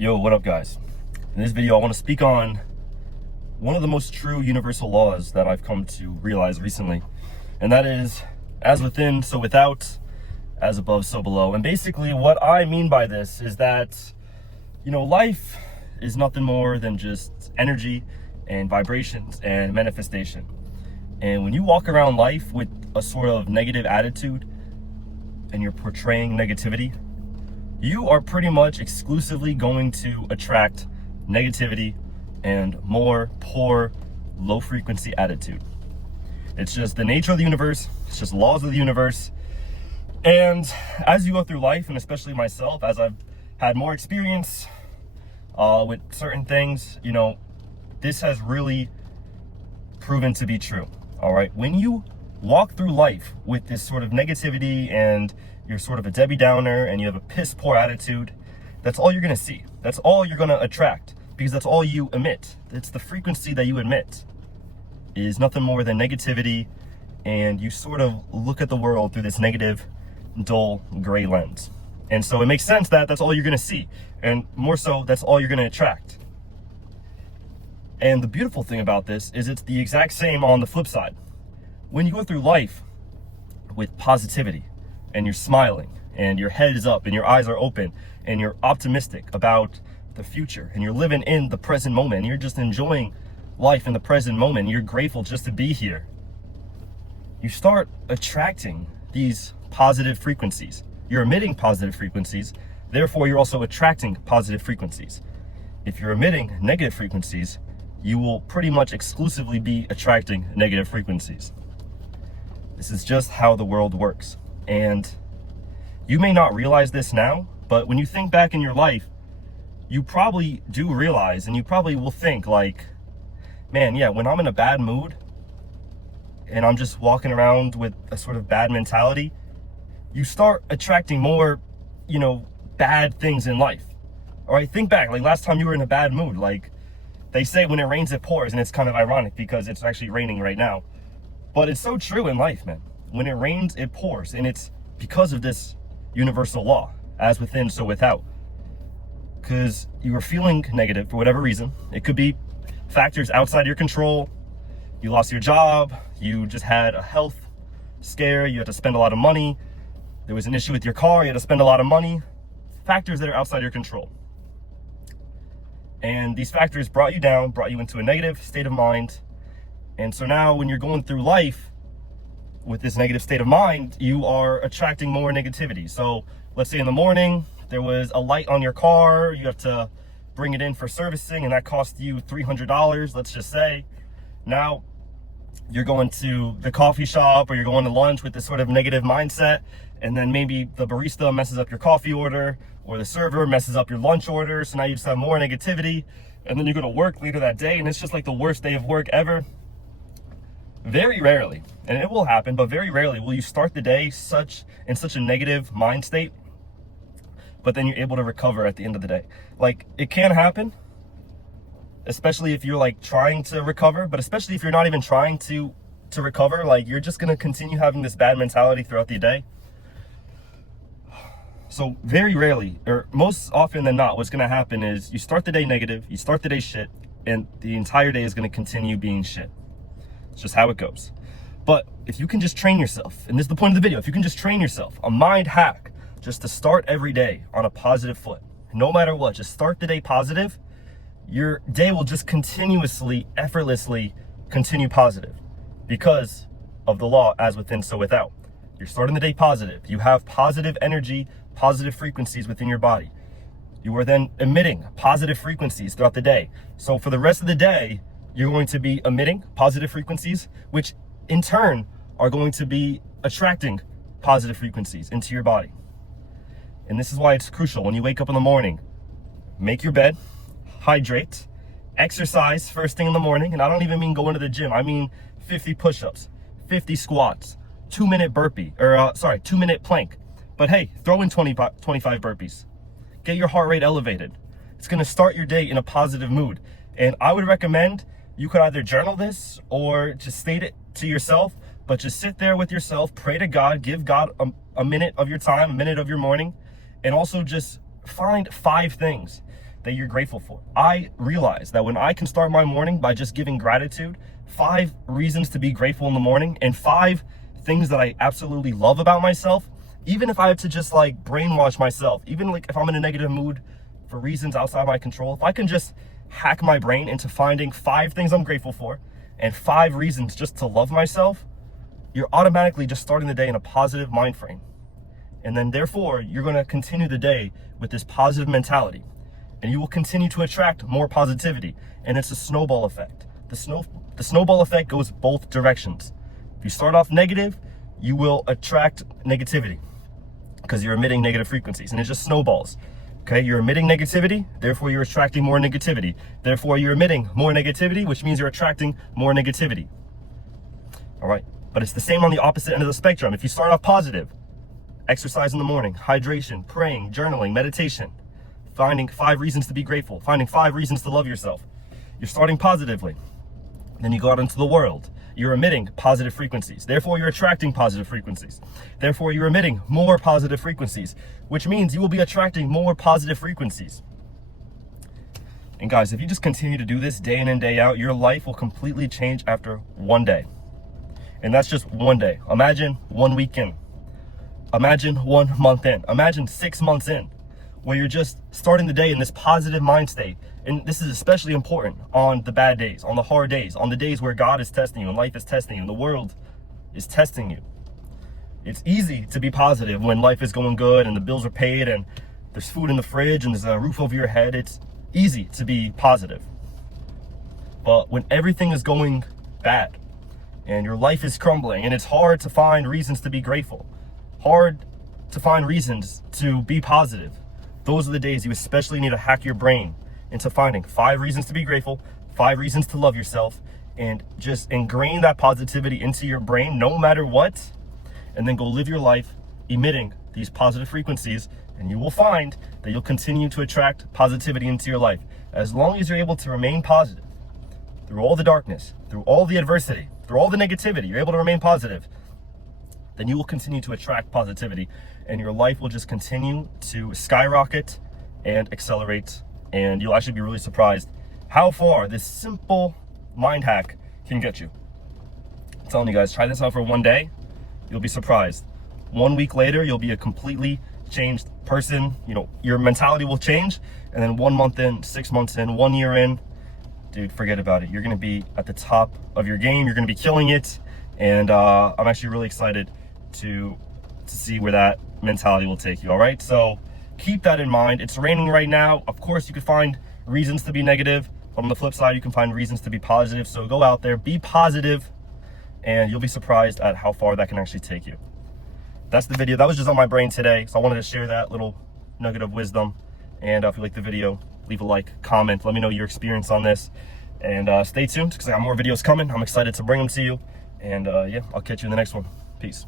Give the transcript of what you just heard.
Yo, what up guys? In this video I want to speak on one of the most true universal laws that I've come to realize recently, and that is as within so without, as above so below. And basically what I mean by this is that, life is nothing more than just energy and vibrations and manifestation. And when you walk around life with a sort of negative attitude and you're portraying negativity, you are pretty much exclusively going to attract negativity and more poor, low frequency attitude. It's just the nature of the universe. It's just laws of the universe. And as you go through life, and especially myself, as I've had more experience with certain things, this has really proven to be true. All right. When you walk through life with this sort of negativity and you're sort of a Debbie Downer and you have a piss poor attitude, that's all you're going to see. That's all you're going to attract, because that's all you emit. It's the frequency that you emit is nothing more than negativity, and you sort of look at the world through this negative, dull, gray lens. And so it makes sense that that's all you're going to see, and more so, that's all you're going to attract. And the beautiful thing about this is it's the exact same on the flip side. When you go through life with positivity, and you're smiling, and your head is up, and your eyes are open, and you're optimistic about the future, and you're living in the present moment, and you're just enjoying life in the present moment, and you're grateful just to be here, you start attracting these positive frequencies. You're emitting positive frequencies, therefore you're also attracting positive frequencies. If you're emitting negative frequencies, you will pretty much exclusively be attracting negative frequencies. This is just how the world works. And you may not realize this now, but when you think back in your life, you probably do realize, and you probably will think like, man, yeah, when I'm in a bad mood and I'm just walking around with a sort of bad mentality, you start attracting more, bad things in life. All right, think back, like last time you were in a bad mood, like they say when it rains, it pours, and it's kind of ironic because it's actually raining right now. But it's so true in life, man. When it rains, it pours, and it's because of this universal law, as within, so without. Because you were feeling negative for whatever reason. It could be factors outside your control. You lost your job, you just had a health scare, you had to spend a lot of money, there was an issue with your car, you had to spend a lot of money. Factors that are outside your control. And these factors brought you down, brought you into a negative state of mind. And so now when you're going through life with this negative state of mind, you are attracting more negativity. So let's say in the morning, there was a light on your car, you have to bring it in for servicing, and that cost you $300, let's just say. Now you're going to the coffee shop or you're going to lunch with this sort of negative mindset, and then maybe the barista messes up your coffee order or the server messes up your lunch order. So now you just have more negativity, and then you go to work later that day and it's just like the worst day of work ever. Very rarely, and it will happen, but very rarely will you start the day in such a negative mind state, but then you're able to recover at the end of the day. Like, it can happen, especially if you're like trying to recover, but especially if you're not even trying to recover, like you're just going to continue having this bad mentality throughout the day. So very rarely, or most often than not, what's going to happen is you start the day negative, you start the day shit, and the entire day is going to continue being shit. It's just how it goes. But if you can just train yourself, and this is the point of the video, if you can just train yourself, a mind hack, just to start every day on a positive foot, no matter what, just start the day positive, your day will just continuously, effortlessly continue positive because of the law as within, so without. You're starting the day positive. You have positive energy, positive frequencies within your body. You are then emitting positive frequencies throughout the day. So for the rest of the day, you're going to be emitting positive frequencies, which in turn are going to be attracting positive frequencies into your body. And this is why it's crucial when you wake up in the morning, make your bed, hydrate, exercise first thing in the morning. And I don't even mean going to the gym. I mean 50 push-ups, 50 squats, 2-minute burpee, or 2-minute plank. But hey, throw in 25 burpees. Get your heart rate elevated. It's going to start your day in a positive mood. And I would recommend you could either journal this or just state it to yourself, but just sit there with yourself, pray to God, give God a minute of your time, a minute of your morning, and also just find 5 things that you're grateful for. I realize that when I can start my morning by just giving gratitude, 5 reasons to be grateful in the morning, and 5 things that I absolutely love about myself, even if I have to just like brainwash myself, even like if I'm in a negative mood for reasons outside my control, if I can just hack my brain into finding 5 things I'm grateful for and 5 reasons just to love myself, you're automatically just starting the day in a positive mind frame. And then therefore, you're going to continue the day with this positive mentality, and you will continue to attract more positivity. And it's a snowball effect. The snowball effect goes both directions. If you start off negative, you will attract negativity because you're emitting negative frequencies, and it just snowballs. Okay, you're emitting negativity, therefore you're attracting more negativity. Therefore you're emitting more negativity, which means you're attracting more negativity. All right, but it's the same on the opposite end of the spectrum. If you start off positive, exercise in the morning, hydration, praying, journaling, meditation, finding 5 reasons to be grateful, finding 5 reasons to love yourself. You're starting positively. Then you go out into the world. You're emitting positive frequencies. Therefore, you're attracting positive frequencies. Therefore, you're emitting more positive frequencies, which means you will be attracting more positive frequencies. And guys, if you just continue to do this day in and day out, your life will completely change after one day. And that's just one day. Imagine 1 week in. Imagine 1 month in. Imagine 6 months in, where you're just starting the day in this positive mind state. And this is especially important on the bad days, on the hard days, on the days where God is testing you and life is testing you and the world is testing you. It's easy to be positive when life is going good and the bills are paid and there's food in the fridge and there's a roof over your head. It's easy to be positive. But when everything is going bad and your life is crumbling and it's hard to find reasons to be grateful, hard to find reasons to be positive, those are the days you especially need to hack your brain into finding 5 reasons to be grateful, 5 reasons to love yourself, and just ingrain that positivity into your brain no matter what, and then go live your life emitting these positive frequencies, and you will find that you'll continue to attract positivity into your life. As long as you're able to remain positive through all the darkness, through all the adversity, through all the negativity, you're able to remain positive, then you will continue to attract positivity, and your life will just continue to skyrocket and accelerate. And you'll actually be really surprised how far this simple mind hack can get you. I'm telling you guys, try this out for 1 day. You'll be surprised. 1 week later, you'll be a completely changed person. You know, your mentality will change. And then 1 month in, 6 months in, 1 year in, dude, forget about it. You're going to be at the top of your game. You're going to be killing it. And I'm actually really excited to see where that mentality will take you. All right. So keep that in mind. It's raining right now. Of course, you could find reasons to be negative, but on the flip side, you can find reasons to be positive. So go out there, be positive, and you'll be surprised at how far that can actually take you. That's the video. That was just on my brain today, so I wanted to share that little nugget of wisdom. And if you like the video, leave a like, comment, let me know your experience on this, and stay tuned because I got more videos coming. I'm excited to bring them to you. And yeah, I'll catch you in the next one. Peace.